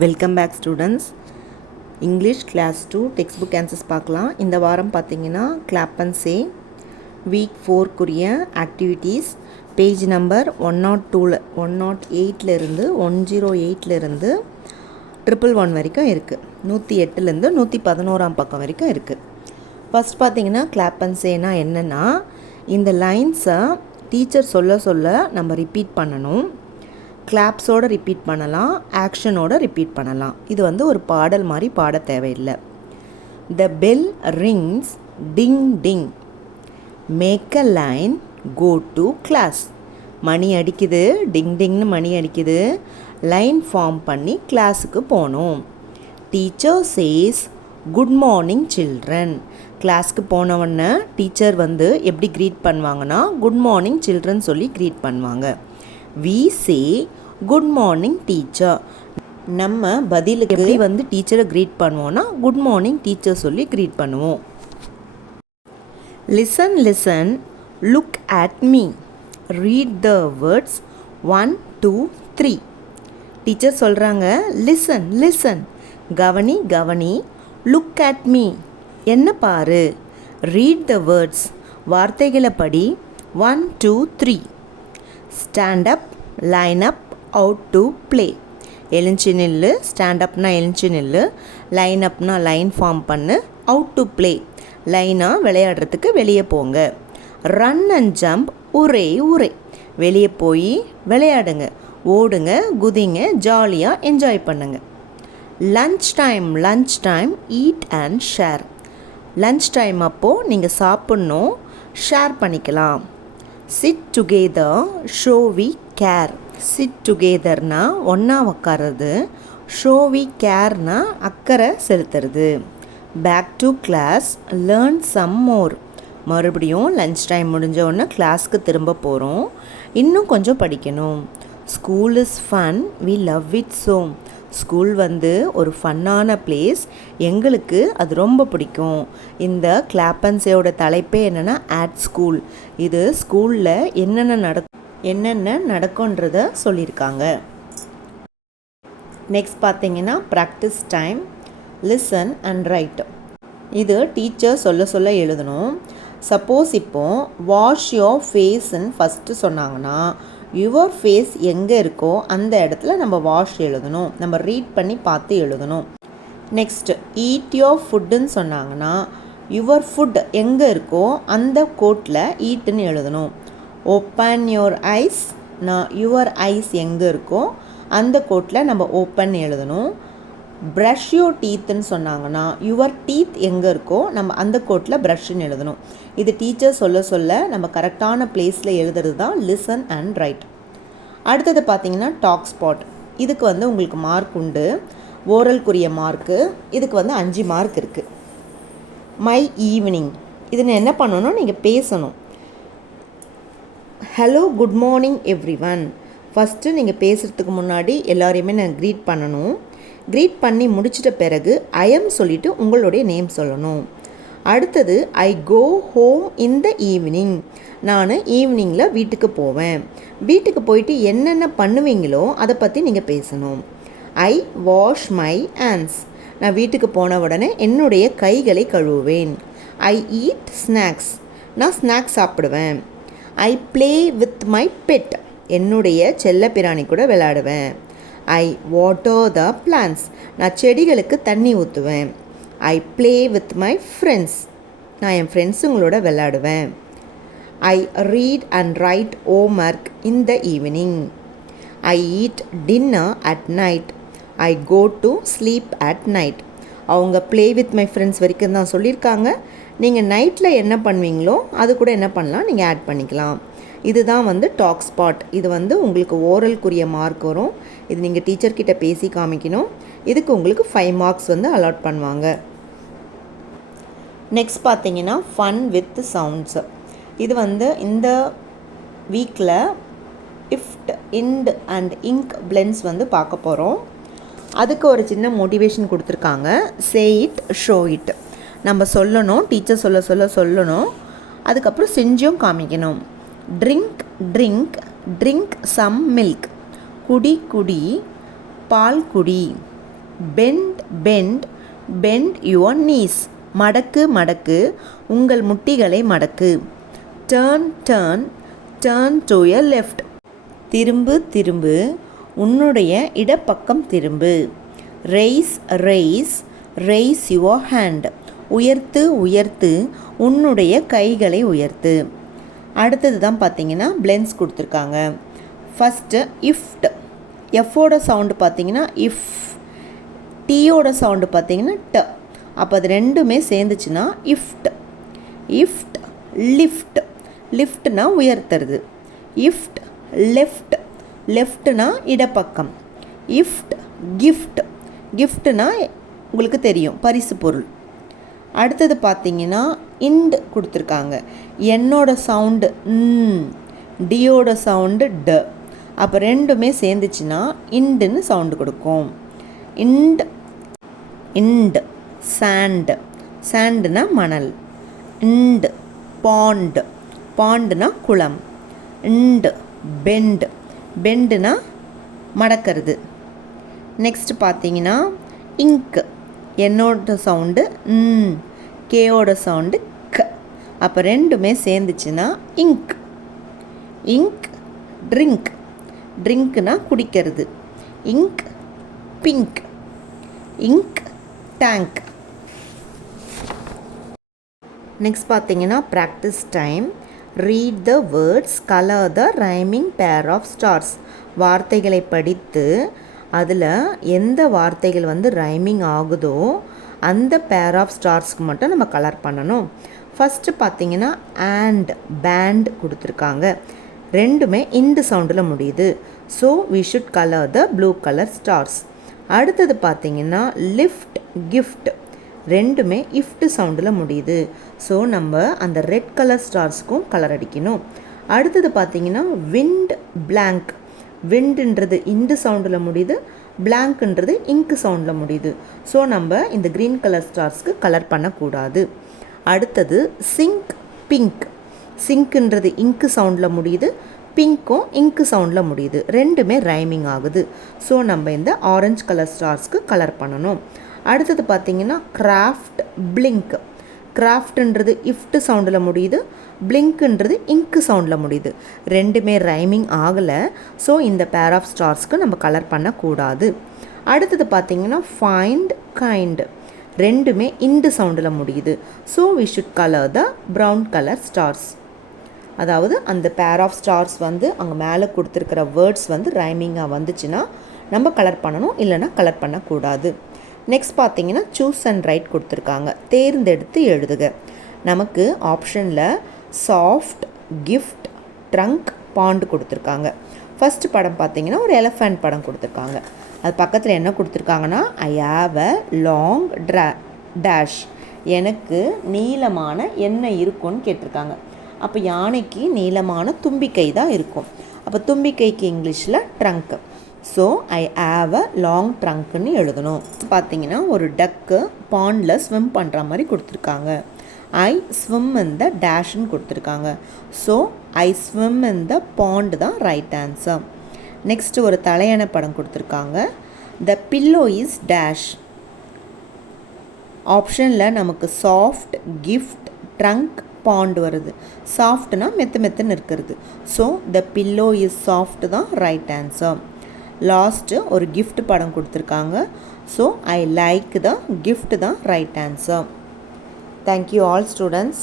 Welcome back students. English class 2 textbook answers பார்க்கலாம். இந்த வாரம் பார்த்தீங்கன்னா கிளாப் அண்ட் சே வீக் 4க்குரிய ஆக்டிவிட்டீஸ் பேஜ் நம்பர் 108லேருந்து 108லேருந்து 111 வரைக்கும் இருக்குது. 108லேருந்து 111 பக்கம் வரைக்கும் இருக்குது. ஃபஸ்ட் பார்த்தீங்கன்னா கிளாப் அண்ட் சேனா என்னென்னா, இந்த லைன்ஸை டீச்சர் சொல்ல சொல்ல நம்ம ரிப்பீட் பண்ணணும். கிளாப்ஸோடு ரிப்பீட் பண்ணலாம், ஆக்ஷனோட ரிப்பீட் பண்ணலாம். இது வந்து ஒரு பாடல் மாதிரி பாட தேவையில்லை. The bell rings ding ding, make a line, go to class. மணி அடிக்குது, டிங் டிங்னு மணி அடிக்குது, லைன் ஃபார்ம் பண்ணி கிளாஸுக்கு போகணும். Teacher says good morning children. கிளாஸ்க்கு போனவொன்னே டீச்சர் வந்து எப்படி க்ரீட் பண்ணுவாங்கன்னா, குட் மார்னிங் சில்ட்ரன் சொல்லி க்ரீட் பண்ணுவாங்க. We say good morning teacher. நம்ம பதிலுக்கு எப்படி வந்து டீச்சரை க்ரீட் பண்ணுவோன்னா, குட் மார்னிங் டீச்சர் சொல்லி க்ரீட் பண்ணுவோம். Listen listen, look at me, read the words 1 2 3. Teacher சொல்கிறாங்க, லிசன் லிசன், கவனி கவனி, லுக் அட் மீ, என்ன பாரு, ரீட் த வேர்ட்ஸ், வார்த்தைகளை படி, 1 2 3. Stand up, line up, out to play. எழுஞ்சி நில்லு, ஸ்டாண்ட் அப்னா எழுஞ்சி நில்லு, லைன் அப்னா லைன் ஃபார்ம் பண்ணு, அவுட் டு ப்ளே லைனாக விளையாடுறதுக்கு வெளியே போங்க. Run and jump, hurray hurray, வெளியே போய் விளையாடுங்க, ஓடுங்க, குதிங்க, ஜாலியாக என்ஜாய் பண்ணுங்க. Lunch time, eat and share. Lunch time அப்போது நீங்கள் சாப்பிட்ணும், ஷேர் பண்ணிக்கலாம். Sit together, show we care. Sit டுகெதர்னா ஒன்றா உக்காறது, ஷோ வி கேர்னா அக்கறை செலுத்துறது. Back to class, learn some more. மறுபடியும் லன்ச் டைம் முடிஞ்ச உடனே கிளாஸ்க்கு திரும்ப போகிறோம், இன்னும் கொஞ்சம் படிக்கணும். School is fun, we love it so. School வந்து ஒரு ஃபன்னான பிளேஸ், எங்களுக்கு அது ரொம்ப பிடிக்கும். இந்த கிளாப்பன்ஸேயோட தலைப்பே என்னென்னா அட் ஸ்கூல். இது ஸ்கூலில் என்னென்ன நடக்கும்ன்றத சொல்லியிருக்காங்க. நெக்ஸ்ட் பார்த்தீங்கன்னா practice time, listen and right. இது டீச்சர் சொல்ல சொல்ல எழுதணும். சப்போஸ் இப்போது வாஷ் யோர் ஃபேஸ்ன்னு ஃபஸ்ட்டு சொன்னாங்கன்னா, யுவர் ஃபேஸ் எங்கே இருக்கோ அந்த இடத்துல நம்ம வாஷ் எழுதணும், நம்ம ரீட் பண்ணி பார்த்து எழுதணும். நெக்ஸ்ட்டு ஈட் யோர் ஃபுட்டுன்னு சொன்னாங்கன்னா, யுவர் ஃபுட் எங்கே இருக்கோ அந்த கோட்டில் ஈட்டுன்னு எழுதணும். ஓப்பன் யோர் ஐஸ், நான் யுவர் ஐஸ் எங்கே இருக்கோ அந்த கோட்டில் நம்ம ஓப்பன் எழுதணும். ப்ரஷ் யோர் டீத்துன்னு சொன்னாங்கன்னா, யுவர் டீத் எங்கே இருக்கோ நம்ம அந்த கோட்டில் ப்ரஷ்ன்னு எழுதணும். இது டீச்சர் சொல்ல சொல்ல நம்ம கரெக்டான பிளேஸில் எழுதுறது தான் லிசன் அண்ட் ரைட். அடுத்தது பார்த்தீங்கன்னா டாக் ஸ்பாட். இதுக்கு வந்து உங்களுக்கு மார்க் உண்டு, ஓரல்குரிய மார்க்கு. இதுக்கு வந்து 5 மார்க் இருக்குது. மை ஈவினிங், இது என்ன பண்ணணும், நீங்கள் பேசணும். Hello good morning every one. First நீங்கள் பேசுகிறதுக்கு முன்னாடி எல்லாரையுமே நான் க்ரீட் பண்ணணும். க்ரீட் பண்ணி முடிச்சிட்ட பிறகு ஐ எம் சொல்லிவிட்டு உங்களுடைய நேம் சொல்லணும். அடுத்தது ஐ go home in the evening. நான் ஈவினிங்கில் வீட்டுக்கு போவேன். வீட்டுக்கு போயிட்டு என்னென்ன பண்ணுவீங்களோ அதை பற்றி நீங்கள் பேசணும். I wash my hands. நான் வீட்டுக்கு போன உடனே என்னுடைய கைகளை கழுவுவேன். I eat snacks. நான் ஸ்நாக்ஸ் சாப்பிடுவேன். I play with my pet. என்னுடைய செல்ல பிராணி கூட விளையாடுவேன். I water the plants. நான் செடிகளுக்கு தண்ணி ஊற்றுவேன். I play with my friends. நான் என் ஃப்ரெண்ட்ஸுங்களோட விளையாடுவேன். I read and write homework in the evening. I eat dinner at night. I go to sleep at night. அவங்க ப்ளே வித் மை ஃப்ரெண்ட்ஸ் வரைக்கும் தான் சொல்லியிருக்காங்க. நீங்கள் நைட்டில் என்ன பண்ணுவீங்களோ அது கூட என்ன பண்ணலாம், நீங்கள் ஆட் பண்ணிக்கலாம். இதுதான் வந்து டாக் ஸ்பாட். இது வந்து உங்களுக்கு ஓரல்குரிய மார்க் வரும். இது நீங்கள் டீச்சர்கிட்ட பேசி காமிக்கணும். இதுக்கு உங்களுக்கு 5 மார்க்ஸ் வந்து அலாட் பண்ணுவாங்க. நெக்ஸ்ட் பார்த்தீங்கன்னா ஃபன் வித் சவுண்ட்ஸ். இது வந்து இந்த வீக்கில் ift, ind and ink blends வந்து பார்க்க போகிறோம். அதுக்கு ஒரு சின்ன மோட்டிவேஷன் கொடுத்துருக்காங்க. Say it, show it. நம்ம சொல்லணும், டீச்சர் சொல்ல சொல்ல சொல்லணும், அதுக்கப்புறம் செஞ்சும் காமிக்கணும். Drink drink, drink some milk. குடி குடி, பால் குடி. bend bend bend your knees. மடக்கு மடக்கு உங்கள் முட்டிகளை மடக்கு. turn turn turn to your left. திரும்பு திரும்பு உன்னுடைய இடப்பக்கம் திரும்பு. raise raise raise your hand. உயர்த்து உயர்த்து உன்னுடைய கைகளை உயர்த்து. அடுத்தது தான் பார்த்தீங்கன்னா பிளென்ஸ் கொடுத்துருக்காங்க. ஃபஸ்ட்டு இஃப்ட், எஃபோட சவுண்டு பார்த்தீங்கன்னா இஃப், டீயோட சவுண்டு பார்த்தீங்கன்னா ட. அப்போ அது ரெண்டுமே சேர்ந்துச்சுன்னா இஃப்ட். இஃப்ட் லிஃப்ட், லிஃப்ட்னா உயர்த்துறது. இஃப்ட் லெஃப்ட், லெஃப்ட்னா இடப்பக்கம். இஃப்ட் கிஃப்ட், கிஃப்ட்னா உங்களுக்கு தெரியும் பரிசு பொருள். அடுத்தது பார்த்தீங்கன்னா இண்ட் கொடுத்துருக்காங்க. என்னோட சவுண்டு டியோட சவுண்டு ட. அப்போ ரெண்டுமே சேர்ந்துச்சுன்னா இண்டுன்னு சவுண்டு கொடுக்கும். இண்ட் இண்ட் சாண்டு, சாண்டுனா மணல். இண்டு பாண்டு, பாண்டுனா குளம். இண்டு பெண்டு, பெண்டுனா மடக்கிறது. நெக்ஸ்ட் பார்த்தீங்கன்னா இங்க், என்னோட சவுண்டு கேயோட சவுண்டு க. அப்போ ரெண்டுமே சேர்ந்துச்சுன்னா இங்க். இங்க் ட்ரிங்க், ட்ரிங்க்னா குடிக்கிறது. Ink pink, ink tank. Next பார்த்தீங்கன்னா practice time. Read the words, colour the rhyming pair of stars. வார்த்தைகளை படித்து அதில் எந்த வார்த்தைகள் வந்து ரைமிங் ஆகுதோ அந்த பேர் ஆஃப் ஸ்டார்ஸ்க்கு மட்டும் நம்ம கலர் பண்ணணும். ஃபஸ்ட்டு பார்த்தீங்கன்னா அண்ட் பேண்ட் கொடுத்துருக்காங்க. ரெண்டுமே இண்டு சவுண்டில் முடியுது. So we should colour the blue colour stars. அடுத்தது பார்த்தீங்கன்னா லிஃப்ட் கிஃப்ட், ரெண்டுமே இஃப்ட் சவுண்டில் முடியுது. ஸோ நம்ம அந்த ரெட் கலர் ஸ்டார்ஸ்க்கும் கலர் அடிக்கணும். அடுத்தது பார்த்தீங்கன்னா விண்ட் பிளாங்க், விண்டுன்றது இண்டு சவுண்டில் முடியுது, பிளாங்க்ன்றது இங்கு சவுண்டில் முடியுது. ஸோ நம்ம இந்த க்ரீன் கலர் ஸ்டார்ஸ்க்கு கலர் பண்ணக்கூடாது. அடுத்தது சிங்க் பிங்க், சிங்க்ன்றது இங்கு சவுண்டில் முடியுது, பிங்க்கும் இங்கு சவுண்டில் முடியுது. ரெண்டுமே ரைமிங் ஆகுது. ஸோ நம்ம இந்த ஆரஞ்சு கலர் ஸ்டார்ஸ்க்கு கலர் பண்ணணும். அடுத்தது பார்த்திங்கன்னா கிராஃப்ட் பிளிங்க், கிராஃப்ட்ன்றது இஃப்ட் சவுண்டில் முடியுது, பிளிங்க்ன்றது இங்கு சவுண்டில் முடியுது. ரெண்டுமே ரைமிங் ஆகலை. ஸோ இந்த பேர் ஆஃப் ஸ்டார்ஸ்க்கு நம்ம கலர் பண்ணக்கூடாது. அடுத்தது பார்த்திங்கன்னா ஃபைண்ட் கைண்ட், ரெண்டுமே இண்டு சவுண்டில் முடியுது. So we should colour the brown colour stars. அதாவது அந்த பேர் ஆஃப் ஸ்டார்ஸ் வந்து அங்கே மேலே கொடுத்துருக்கிற வேர்ட்ஸ் வந்து ரைமிங்காக வந்துச்சுன்னா நம்ம கலர் பண்ணணும், இல்லைனா கலர் பண்ணக்கூடாது. நெக்ஸ்ட் பார்த்தீங்கன்னா சூஸ் அண்ட் ரைட் கொடுத்துருக்காங்க. தேர்ந்தெடுத்து எழுதுக. நமக்கு ஆப்ஷனில் சாஃப்ட் கிஃப்ட் ட்ரங்க் பாண்டு கொடுத்துருக்காங்க. ஃபஸ்ட்டு படம் பார்த்தீங்கன்னா ஒரு எலஃபண்ட் படம் கொடுத்துருக்காங்க. அது பக்கத்தில் என்ன கொடுத்துருக்காங்கன்னா ஐ ஹாவ் அ லாங் டேஷ், எனக்கு நீளமான என்ன இருக்கும்னு கேட்டிருக்காங்க. அப்போ யானைக்கு நீளமான தும்பிக்கை தான் இருக்கும். அப்போ தும்பிக்கைக்கு இங்கிலீஷில் trunk. So I have a long ட்ரங்க்னு எழுதணும். பார்த்தீங்கன்னா ஒரு டக்கு பாண்டில் ஸ்விம் பண்ணுற மாதிரி கொடுத்துருக்காங்க. ஐ ஸ்விம் இன் த டேஷ்னு கொடுத்துருக்காங்க. ஸோ ஐ ஸ்விம் இன் த பாண்ட் தான் ரைட் ஆன்சர். நெக்ஸ்ட்டு ஒரு தலையணை படம் கொடுத்துருக்காங்க. த பில்லோ இஸ் டேஷ். ஆப்ஷனில் நமக்கு சாஃப்ட் கிஃப்ட் ட்ரங்க் பாண்ட் வருது. சாஃப்ட்னா மெத்து மெத்துன்னு இருக்கிறது. So the pillow is soft தான் ரைட் ஆன்சர். லாஸ்ட்டு ஒரு கிஃப்ட் படம் கொடுத்துருக்காங்க. So I like the gift தான் right answer. Thank you all students.